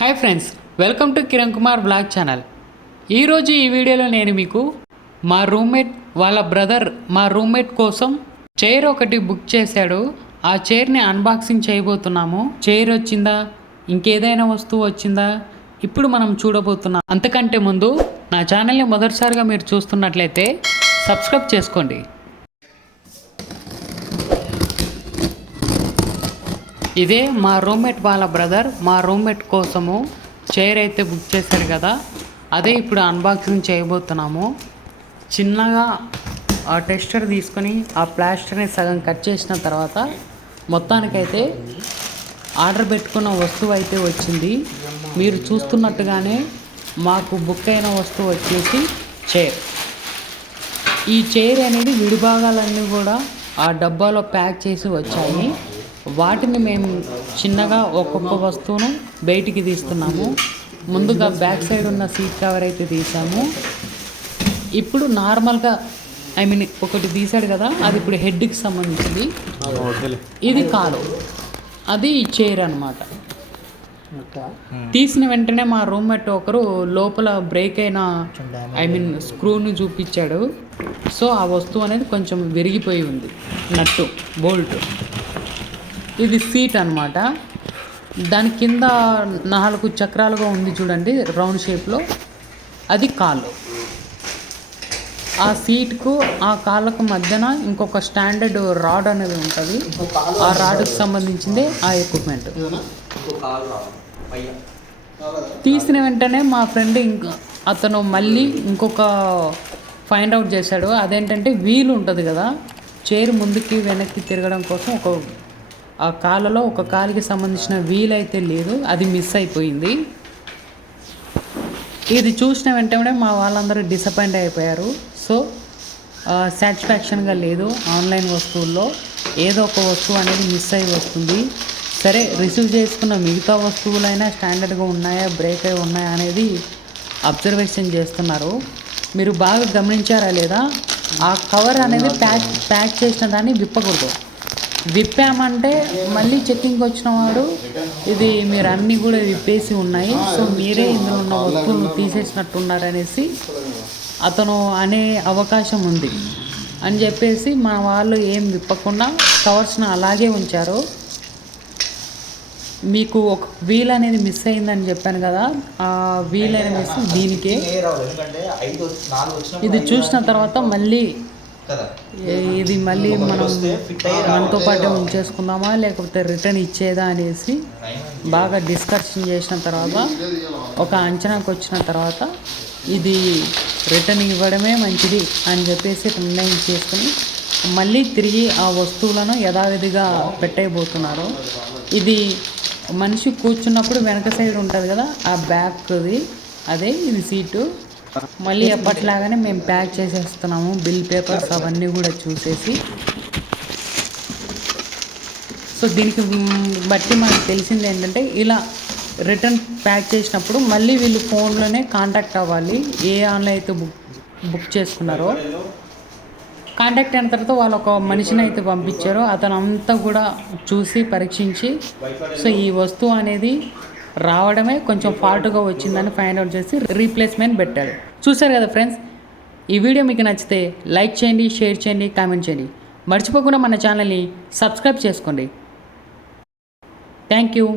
Hi friends, welcome to Kiran Kumar blog channel. ఈరోజు ఈ వీడియోలో నేను మీకు మా రూమ్మేట్ వాళ్ళ బ్రదర్ మా రూమ్మేట్ కోసం చైర్ ఒకటి బుక్ చేశాడు. ఆ చైర్ని అన్బాక్సింగ్ చేయబోతున్నాము. చైర్ వచ్చిందా, ఇంకేదైనా వస్తువు వచ్చిందా, ఇప్పుడు మనం చూడబోతున్నాం. అంతకంటే ముందు నా ఛానల్ని మొదటిసారిగా మీరు చూస్తున్నట్లయితే సబ్స్క్రైబ్ చేసుకోండి. ఇదే మా రూమ్మేట్ వాళ్ళ బ్రదర్ మా రూమ్మేట్ కోసము చైర్ అయితే బుక్ చేశారు కదా, అదే ఇప్పుడు అన్బాక్సింగ్ చేయబోతున్నాము. చిన్నగా ఆ టెస్టర్ తీసుకొని ఆ ప్లాస్టర్ని సగం కట్ చేసిన తర్వాత మొత్తానికైతే ఆర్డర్ పెట్టుకున్న వస్తువు అయితే వచ్చింది. మీరు చూస్తున్నట్టుగానే మాకు బుక్ అయిన వస్తువు వచ్చేసి చైర్. ఈ చైర్ అనేది విడిభాగాలన్నీ కూడా ఆ డబ్బాలో ప్యాక్ చేసి వచ్చాయి. వాటిని మేము చిన్నగా ఒక్కొక్క వస్తువును బయటికి తీస్తున్నాము. ముందుగా బ్యాక్ సైడ్ ఉన్న సీట్ కవర్ అయితే తీసాము. ఇప్పుడు నార్మల్గా ఒకటి తీసాడు కదా, అది ఇప్పుడు హెడ్కి సంబంధించింది. ఇది కాలు, అది చైర్ అనమాట. తీసిన వెంటనే మా రూమ్మేట్ ఒకరు లోపల బ్రేక్ అయిన స్క్రూని చూపించాడు. సో ఆ వస్తువు అనేది కొంచెం విరిగిపోయి ఉంది, నట్టు బోల్ట్. ఇది సీట్ అనమాట. దాని కింద 4 చక్రాలుగా ఉంది చూడండి, రౌండ్ షేప్లో, అది కాళ్ళు. ఆ సీట్కు ఆ కాళ్ళకు మధ్యన ఇంకొక స్టాండర్డ్ రాడ్ అనేది ఉంటుంది. ఆ రాడ్కి సంబంధించిందే ఆ ఎక్విప్మెంట్. తీసిన వెంటనే మా ఫ్రెండ్ అతను మళ్ళీ ఇంకొక ఫైండ్ అవుట్ చేశాడు. అదేంటంటే వీల్ ఉంటుంది కదా, చైర్ ముందుకి వెనక్కి తిరగడం కోసం ఆ కాళ్ళలో ఒక కాలుకి సంబంధించిన వీల్ అయితే లేదు, అది మిస్ అయిపోయింది. ఇది చూసిన వెంటనే మా వాళ్ళందరూ డిసప్పాయింట్ అయిపోయారు. సో సాటిస్ఫాక్షన్గా లేదు. ఆన్లైన్ వస్తువుల్లో ఏదో ఒక వస్తువు అనేది మిస్ అయి వస్తుంది. సరే, రిసీవ్ చేసుకున్న మిగతా వస్తువులైనా స్టాండర్డ్గా ఉన్నాయా, బ్రేక్ అయి ఉన్నాయా అనేది అబ్జర్వేషన్ చేస్తున్నారు. మీరు బాగా గమనించారా లేదా, ఆ కవర్ అనేది ప్యాక్ చేసిన దాన్ని విప్పకూడదు. విప్పామంటే మళ్ళీ చెక్కింగ్కి వచ్చిన వాడు ఇది మీరు అన్నీ కూడా విప్పేసి ఉన్నాయి, సో మీరే ఇందులో ఉన్న వస్తువులు తీసేసినట్టున్నారనేసి అతను అనే అవకాశం ఉంది అని చెప్పేసి మా వాళ్ళు ఏం విప్పకుండా కవర్స్ను అలాగే ఉంచారు. మీకు ఒక వీల్ అనేది మిస్ అయిందని చెప్పాను కదా, ఆ వీల్ అనేది మిస్ దీనికే. ఇది చూసిన తర్వాత మళ్ళీ ఇది మళ్ళీ మనం మనతో పాటు ఉంచేసుకుందామా లేకపోతే రిటర్న్ ఇచ్చేదా అనేసి బాగా డిస్కషన్ చేసిన తర్వాత ఒక అంచనాకు వచ్చిన తర్వాత ఇది రిటర్న్ ఇవ్వడమే మంచిది అని చెప్పేసి నిర్ణయం చేసుకుని మళ్ళీ తిరిగి ఆ వస్తువులను యథావిధిగా పెట్టేయబోతున్నారు. ఇది మనిషి కూర్చున్నప్పుడు వెనక సైడ్ ఉంటుంది కదా, ఆ బ్యాక్ది అదే ఇది సీటు. మళ్ళీ ఎప్పట్లాగానే మేము ప్యాక్ చేసేస్తున్నాము. బిల్ పేపర్స్ అవన్నీ కూడా చూసేసి, సో దీనికి బట్టి మనకు తెలిసింది ఏంటంటే, ఇలా రిటర్న్ ప్యాక్ చేసినప్పుడు మళ్ళీ వీళ్ళు ఫోన్లోనే కాంటాక్ట్ అవ్వాలి. ఏ ఆన్లైన్ అయితే బుక్ చేసుకున్నారో కాంటాక్ట్ అయిన తర్వాత వాళ్ళు ఒక మనిషిని అయితే పంపించారో, అతను అంతా కూడా చూసి పరీక్షించి సో ఈ వస్తువు అనేది రావడమే కొంచెం ఫాల్ట్గా వచ్చిందని ఫైండ్ అవుట్ చేసి రీప్లేస్మెంట్ పెట్టాడు. చూశారు కదా ఫ్రెండ్స్, ఈ వీడియో మీకు నచ్చితే లైక్ చేయండి, షేర్ చేయండి, కామెంట్ చేయండి. మర్చిపోకుండా మన ఛానల్ని సబ్స్క్రైబ్ చేసుకోండి. Thank you.